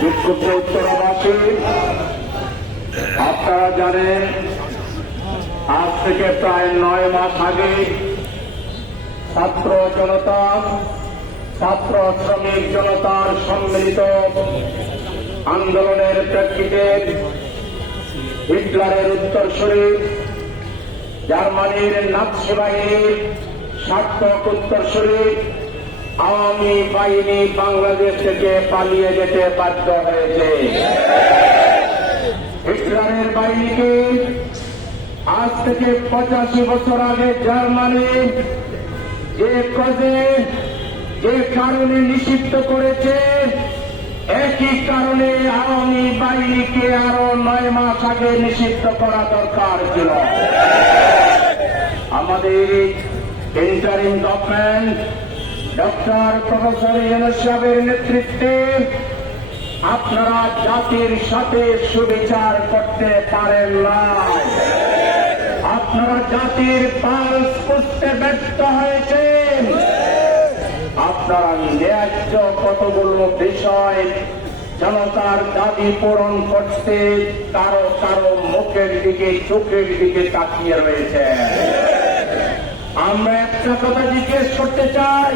বিক্ষুব্ধ উত্তরাবাসী, আপনারা জানেন আজ থেকে প্রায় 9 মাস আগে ছাত্র জনতা, ছাত্র শ্রমিক জনতার সম্মিলিত আন্দোলনের প্রেক্ষিতে হিটলারের উত্তরসূরি জার্মানির নাৎসি বাহিনীর সার্থক উত্তরসূরি আওয়ামী বাহিনী বাংলাদেশ থেকে পালিয়ে যেতে বাধ্য হয়েছে। হিটলারের বাহিনীকে আজ থেকে 85 বছর আগে জার্মানি যে কারণে নিষিদ্ধ করেছে, একই কারণে আওয়ামী বাহিনীকে আরো 9 মাস আগে নিষিদ্ধ করা দরকার ছিল। আমাদের interim government doctor professor Yunus সাহেবের নেতৃত্বে আপনারা জাতির সাথে সুবিচার করতে পারেন না। আপনারা জাতির পালস বুঝতে ব্যর্থ হয়েছেন। আপনারা ন্যায্য কতগুলো বিষয় জনতার দাবি পূরণ করতে কারো কারো মুখের দিকে, চোখের দিকে তাকিয়ে রয়েছে। আমরা একটা কথা জিজ্ঞেস করতে চাই,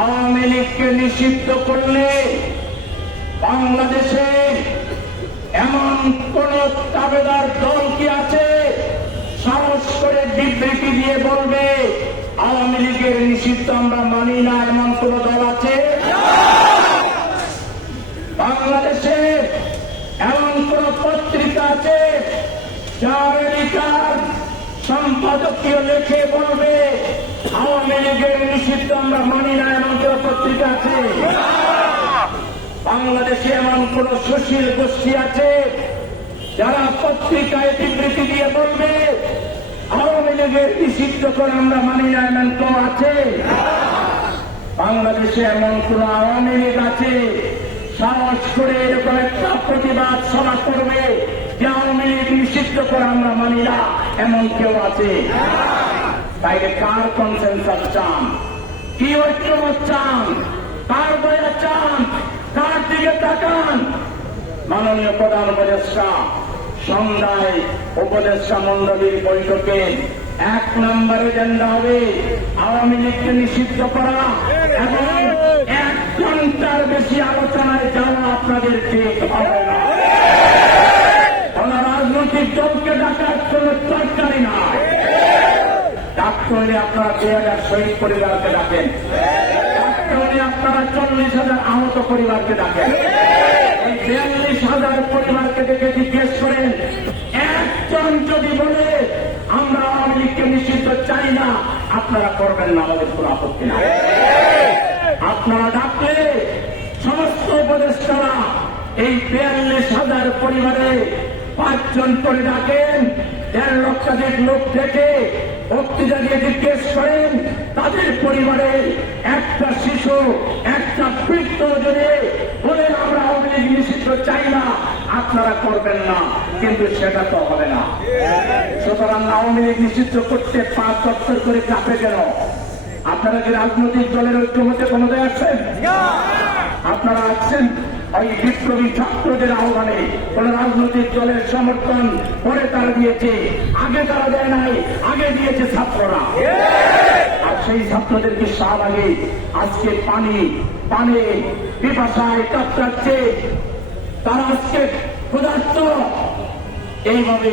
আওয়ামী লীগকে নিষিদ্ধ করলে বাংলাদেশে এমন কোন দাবেদার দল কি আছে সাহস করে বিবৃতি দিয়ে বলবে আওয়ামী লীগের নিষিদ্ধ আমরা মানি না? এমন কোন দল আছে? বাংলাদেশে এমন কোন পত্রিকা আছে যার এডিটর সম্পাদকীয় লিখে বলবে আওয়ামী লীগের নিষিদ্ধ আমরা মানি না? এমন কোন পত্রিকা আছে? বাংলাদেশে এমন কোন সুশীল গোষ্ঠী আছে যারা পত্রিকায় বিবৃতি দিয়ে বলবে আওয়ামী লীগের নিষিদ্ধ করে আমরা মানি না? এমন কেউ আছে? বাংলাদেশে এমন কোন আওয়ামী লীগ আছে সাহস করে এরকম একটা প্রতিবাদ সভা করবে যে আওয়ামী লীগ নিষিদ্ধ করে আমরা মানি না? এমন কেউ আছে? তাইলে কার কনসেনসাস চান? কি ঐক্যমত চান? কার বয়া চান? কার দিকে তাকান? মাননীয় প্রধান উপদেষ্টা সন্ধ্যায় উপদেষ্টা মন্ডলীর বৈঠকে 1 নম্বর এজেন্ডা হবে আওয়ামী লীগকে নিষিদ্ধ করা, এবং 1 ঘন্টার বেশি আলোচনায় যাওয়া আপনাদের ঠিক হবে না। কোন রাজনৈতিক দলকে ডাকার কোন দরকারই নাই। ডাকতে হলে আপনারা 2000 শহীদ পরিবারকে ডাকেন, ডাকতে হলে আপনারা 40,000 আহত পরিবারকে ডাকেন। এই 42,000 পরিবারকে ডেকে জিজ্ঞেস করেন, একজন যদি বলে আমরা আওয়ামী লীগকে নিষিদ্ধ চাই না, আপনারা করবেন না, আমাদের কোন আপত্তি নাই। আপনারা ডাকলে সমস্ত উপদেষ্টারা এই 42,000 পরিবারে 5 জন করে ডাকেন, 1.5 লক্ষাধিক লোক ডেকে বক্তৃতা দিয়ে জিজ্ঞেস করেন তাদের পরিবারে একটা শিশু, একটা বৃদ্ধ যদি বলে আমরা আওয়ামী লীগ নিষিদ্ধ চাই না, আপনারা করবেন না, কিন্তু সেটা তো হবে না। সুতরাং আওয়ামী লীগ নিষিদ্ধ করতে 5 দপ্তর করে কাঁপে কেন? আপনারা কি রাজনৈতিক দলের ঐক্যমত্যে ক্ষমতায় আসছেন? আপনারা আসছেন ওই বিপ্লবী ছাত্রদের আহ্বানে। কোন রাজনৈতিক দলের সমর্থন পরে তারা দিয়েছে, আগে তারা দেয় নাই, আগে দিয়েছে ছাত্ররা। আর সেই ছাত্রদেরকে শাহবাগে আজকে পানি পিপাসায় কাতরাচ্ছে, তারা আজকে ক্ষুধার্ত। এইভাবে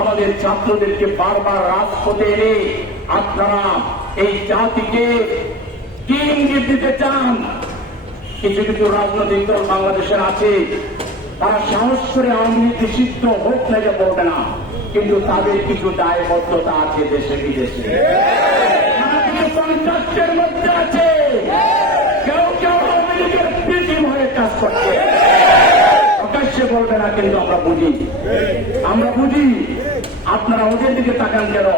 আমাদের ছাত্রদেরকে বারবার রাজপথে এনে আপনারা এই জাতিকে কি ইঙ্গিত দিতে চান? কিছু কিছু রাজনৈতিক দল বাংলাদেশের আছে, তারা সাহস করে আওয়ামী লীগ নিষিদ্ধ হোক না যে বলবে না, কিন্তু তাদের কিছু দায়বদ্ধতা আছে দেশে বিদেশে, কন্ট্রাক্টের মধ্যে আছে। কেউ কেউ আওয়ামী লীগের প্রিজিম হয়ে কাজ করছে, প্রকাশ্যে বলবে না, কিন্তু আমরা বুঝি। আপনারা ওদের দিকে তাকান কেন?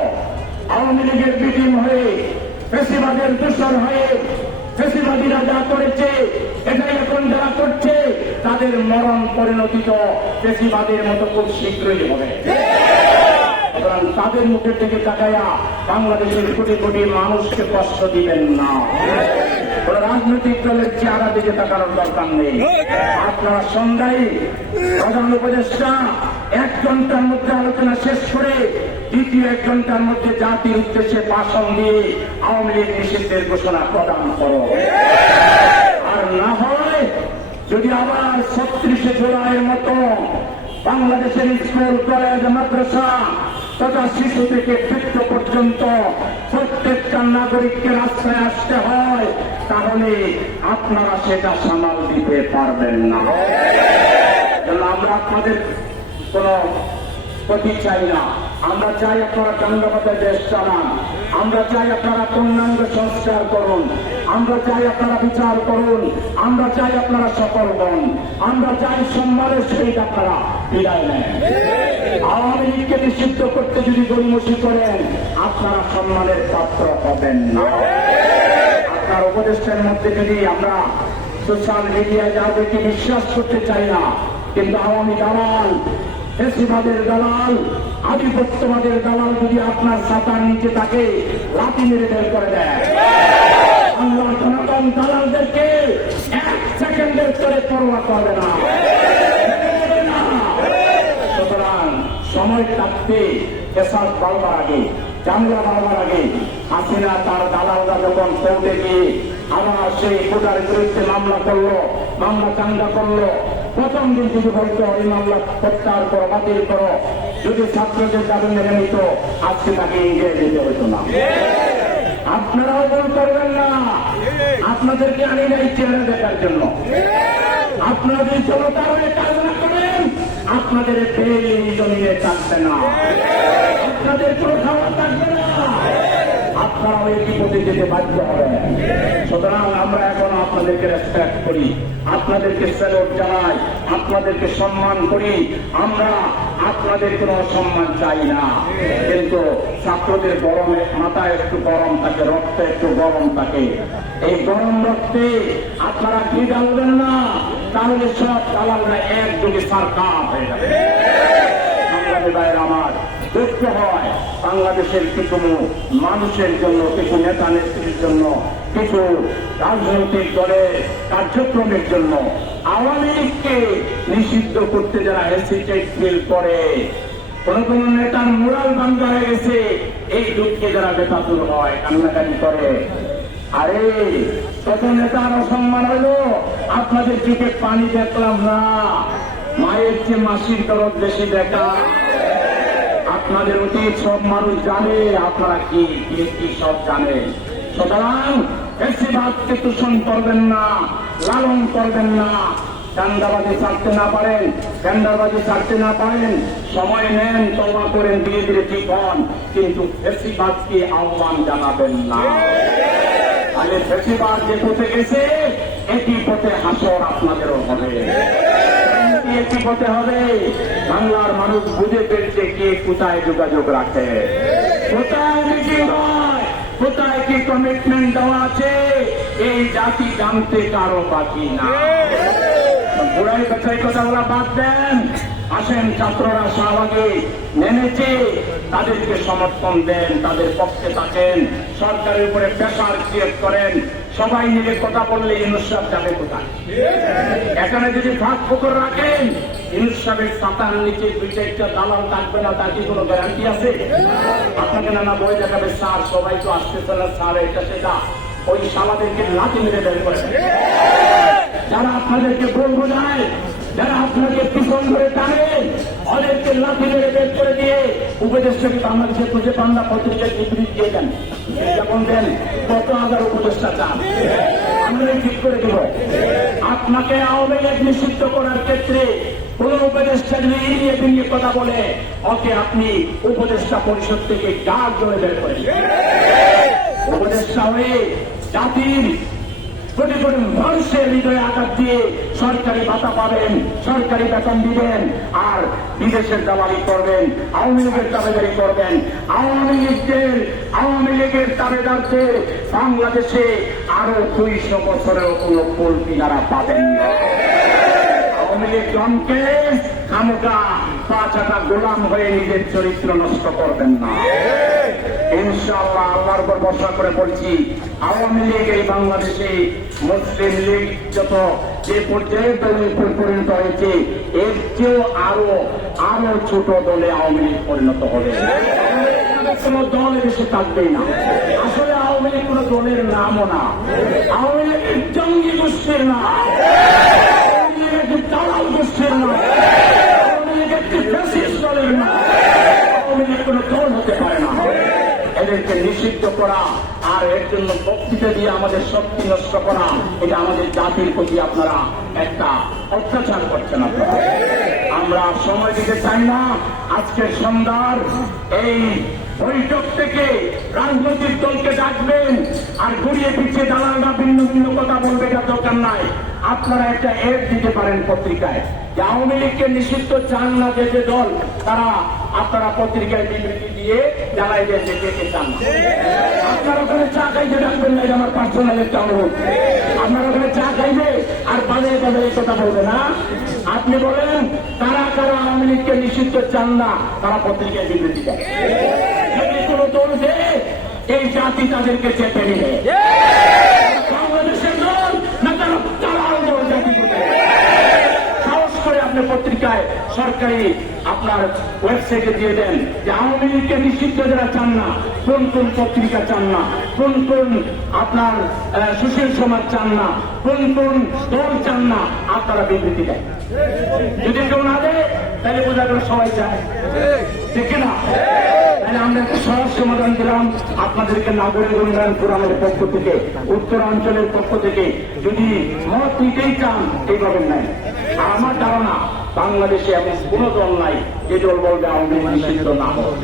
আওয়ামী লীগের প্রিজিম হয়ে, ফ্যাসিবাদের দূষণ হয়ে, ফ্যাসিবাদীরা যা করেছে, এটাই এখন যারা করছে, তাদের মরণ পরিণতি তো ফ্যাসিবাদের মতো খুব শীঘ্রই হবে। সুতরাং তাদের মুখের দিকে তাকাইয়া বাংলাদেশের কোটি কোটি মানুষকে কষ্ট দিবেন না। কোন রাজনৈতিক দলের চেহারা দিকে তাকানোর দরকার নেই। আপনারা সন্ধ্যায় প্রধান উপদেষ্টা 1 ঘন্টার মধ্যে আলোচনা শেষ করে দ্বিতীয় 1 ঘন্টার মধ্যে জাতির উদ্দেশ্যে ভাষণ দিয়ে আওয়ামী লীগ নিষিদ্ধের ঘোষণা প্রদান করো। আর না হয় যদি আবার 36শে জুলাইয়ের মতো বাংলাদেশের স্কুল কলেজ মাদ্রাসা তথা শিশু থেকে বৃদ্ধ পর্যন্ত প্রত্যেকটা নাগরিককে রাস্তায় আসতে হয়, তাহলে আপনারা সেটা সামাল দিতে পারবেন না। আমরা আপনাদের কোন ক্ষতি চাই না। আমরা চাই আপনারা চাঙ্গাবাদে দেশ চালান। আমরা চাই আপনারা পূর্ণাঙ্গ সংস্কার করুন। আমরা চাই আপনারা বিচার করুন। আমরা চাই আপনারা সফল হন। আমরা চাই সম্মানের সহিত আপনারা বিদায় নেন। আওয়ামী লীগকে নিষিদ্ধ করতে যদি গরিমসি করেন, আপনারা সম্মানের পাত্র হবেন না। আপনার উপদেষ্টার মধ্যে যদি আমরা সোশ্যাল মিডিয়ায় যা দেখি বিশ্বাস করতে চাই না, কিন্তু আওয়ামী দালাল, ফেসিবাদের দালাল, আধিপত্যবাদের দালাল যদি আপনার ছাতার নিচে থাকে, লাঠি মেরে বের করে দেয়। আল্লাহ জনগণ দালালদেরকে 1 সেকেন্ডের করে পরোয়া করবে না। সুতরাং সময় থাকতে পেশাদ বাড়বার আগে, জামলা বাড়বার আগে, হাসিনা তার দালালরা যখন কোর্টে গিয়ে আবার সেই কোটার বিরুদ্ধে মামলা করলো, মামলা চাঙ্গা করলো, প্রথম দিন যদি বলতো এই মামলা প্রত্যাহার করো, বাতিল করো, যদি ছাত্রদের দাবি মেনে নিত, আজকে তাকে ইন্ডিয়ায় যেতে হতো না। আপনারাও ভুল করবেন না। আপনাদেরকে আনি নাই চেহারা দেখার জন্য। আপনারা যদি জনতার হয়ে কাজ না করেন, আপনাদের ফের জমিনে থাকবে না, আপনাদের কোনো খাবার থাকবে না, আপনারা ওই বিপদে যেতে বাধ্য হবেন। সুতরাং আমরা এখন আপনাদেরকে রেসপেক্ট করি, আপনাদেরকে স্যালুট জানাই, আপনাদেরকে সম্মান করি। আমরা আপনাদের কোনো অসম্মান চাই না। কিন্তু ছাত্রদের গরমে মাথায় একটু গরম থাকে, রক্তে একটু গরম থাকে। এই গরম রক্তে আপনারা কি ডালবেন না, তাহলে সব দালালরা একযোগে সরকার হয়ে যাবে। আমার দুঃখ হয় বাংলাদেশের কিছু মানুষের জন্য, কিছু নেতা নেত্রীর জন্য, কিছু রাজনৈতিক দলের কার্যক্রমের জন্য আওয়ামী লীগকে নিষিদ্ধ করতে যারা হেসিটেট ফিল করে, কোন কোন নেতার মোরাল ভাঙ্গা হয়ে গেছে, এই দুঃখে যারা বেতাতুর হয়, কান্নাকাটি করে। আরে কত নেতার অসম্মান হইল, আপনাদের চোখে পানি দেখলাম না, মায়ের চেয়ে মাসির দরদ বেশি দেখা। আপনাদের উচিত সব মানুষ জানে আপনারা কি সব জানে। সুতরাং বেশিরভাগকে দূষণ করবেন না, লালন করবেন না। চান্দাবাজি ছাড়তে না পারেন, টেন্ডারবাজি ছাড়তে না পারেন, সময় নেন, তওবা করেন, ধীরে ধীরে ঠিক হন, কিন্তু বেশিরভাগকে আহ্বান জানাবেন না। তাহলে বেশিরভাগ যে পথে গেছে, একই পথে হাসর আপনাদেরও হবে। একই পথে হবে। বাংলার মানুষ বুঝে পেরেছে কে কোথায় যোগাযোগ রাখে, কোথায় মিটিং হয়, কোথায় কি কমিটমেন্ট দেওয়া আছে, এই জাতি জানতে কারো বাকি না। বুড়াই কথায় কথা বলা বাদ দেন। আসেন, ছাত্ররা শাহবাগে নেমেছে, তাদেরকে সমর্থন দেন, তাদের পক্ষে থাকেন, সরকারের উপরে প্রেসার ক্রিয়েট করেন। সবাই মিলে কথা বললে ইউনূস সাহেব যাবে কোথায়? এখানে যদি ফাঁক ফোকর রাখেন, ইউনূস সাহেবের ছাতার নিচে 2-4টা দালাল থাকবে না, তার কি কোনো গ্যারান্টি আছে? আপনাকে নানা বই দেখাবে, স্যার সবাই তো আসতেছে না, স্যার এটা সেটা, ওই শালাদেরকে লাঠি মেরে বের করে। যারা আপনাদেরকে ভুল বোঝায়, যারা আপনাকে পিছন ধরে টানে, ওদেরকে লাঠি মেরে বের করে দিয়ে উপদেষ্টাকে বাংলাদেশের খুঁজে পান্না পত্রিকায় বিবৃতি দিয়ে দেন। যেমন দেন, কত হাজার উপদেষ্টা চান, আমরা ঠিক করে দেব। আপনাকে আওয়ামী লীগ নিষিদ্ধ করার ক্ষেত্রে কোন উপদেষ্টা যদি এড়িয়ে ফিরিয়ে কথা বলে, ওকে আপনি উপদেষ্টা পরিষদ থেকে গাছ জড়ে বের করেন। উপদেষ্টা হয়ে জাতির কোটি কোটি মানুষের হৃদয়ে আঘাত দিয়ে সরকারি ভাতা পাবেন, সরকারি বেতন দিবেন, আর বিদেশের দালালি করবেন, আওয়ামী লীগের দাবেদারি করবেন। আওয়ামী লীগের দাবেদারদের বাংলাদেশে আরো 200 বছরেও কোন ফুল কিনারা পাবেন না। আওয়ামী লীগ জনকে খামোকা 5 আটা গোলাম হয়ে নিজের চরিত্র নষ্ট করবেন না। ইনশাআল্লাহ আল্লাহর উপর ভরসা করে বলছি, আওয়ামী লীগ এই বাংলাদেশে মুসলিম লীগ যত যে পর্যায়ে দলে পরিণত হয়েছে, এর চেয়েও আরো ছোট দলে আওয়ামী লীগ পরিণত হবে। কোন দল এসে থাকবেই না। আসলে আওয়ামী লীগ কোন দলের নামও না, আওয়ামী লীগ জঙ্গি গোষ্ঠীর না, আওয়ামী লীগ একটি দালাল গোষ্ঠীর না, আওয়ামী লীগ একটি ফ্যাসিস্ট দলের না, আওয়ামী লীগ কোন দল হতে পারে না। এদেরকে নিষিদ্ধ করা আর এর জন্য বক্তৃতা দিয়ে আমাদের শক্তি নষ্ট করা, এটা আমাদের জাতির প্রতি আপনারা একটা অত্যাচার করছেন। আপনারা আমরা সময় দিতে চাই না। আজকের সন্ধ্যার এই বৈঠক থেকে রাজনৈতিক দলকে ডাকবেন আর ঘুরিয়ে পিছিয়ে দালালরা ভিন্ন ভিন্ন কথা বলবে, এটা দরকার নাই। আপনারা একটা এড দিতে পারেন পত্রিকায় যে আওয়ামী লীগকে নিষিদ্ধ চান না যে যে দল, তারা আপনারা পত্রিকায় বিবৃতি দিয়ে জানাই দেন যে কে কে চান না। আপনারা ওখানে চা খাইতে ডাকবেন না, এটা আমার পার্সোনাল একটা অনুরোধ। আপনারা ওখানে চা খাইবে আর বাজারে বাজারে কথা বলবে না। আপনি বলেন কারা কারা আওয়ামী লীগকে নিষিদ্ধ চান না, তারা পত্রিকায় বিবৃতি দেয়। যদি কোন দল দেয়, এই জাতি তাদেরকে চেপে নিবে। বাংলাদেশের দল না তারা দালাল দল জাতিকে সাহস করে আপনি পত্রিকায় সরকারি আপনার ওয়েবসাইটে দিয়ে দেন যে আওয়ামী লীগকে নিষিদ্ধ যারা চান না, কোন কোন পত্রিকা চান না, কোন কোন আপনার সুশীল সমাজ চান না, কোন কোন দল চান না, আপনারা বিবৃতি দেন। যদি কেউ না দেয় তাহলে বোঝা গেল সবাই চায়, ঠিক না? তাহলে আমরা একটা সহজ সমাধান দিলাম আপনাদেরকে। নাগরিক উন্নয়ন ফোরামের পক্ষ থেকে, উত্তরাঞ্চলের পক্ষ থেকে যদি মত নিতেই চান এইভাবে নেয়। আর আমার ধারণা বাংলাদেশে এমন কোন দল নাই যে দল বলবে আওয়ামী লীগ নিষিদ্ধ না হোক।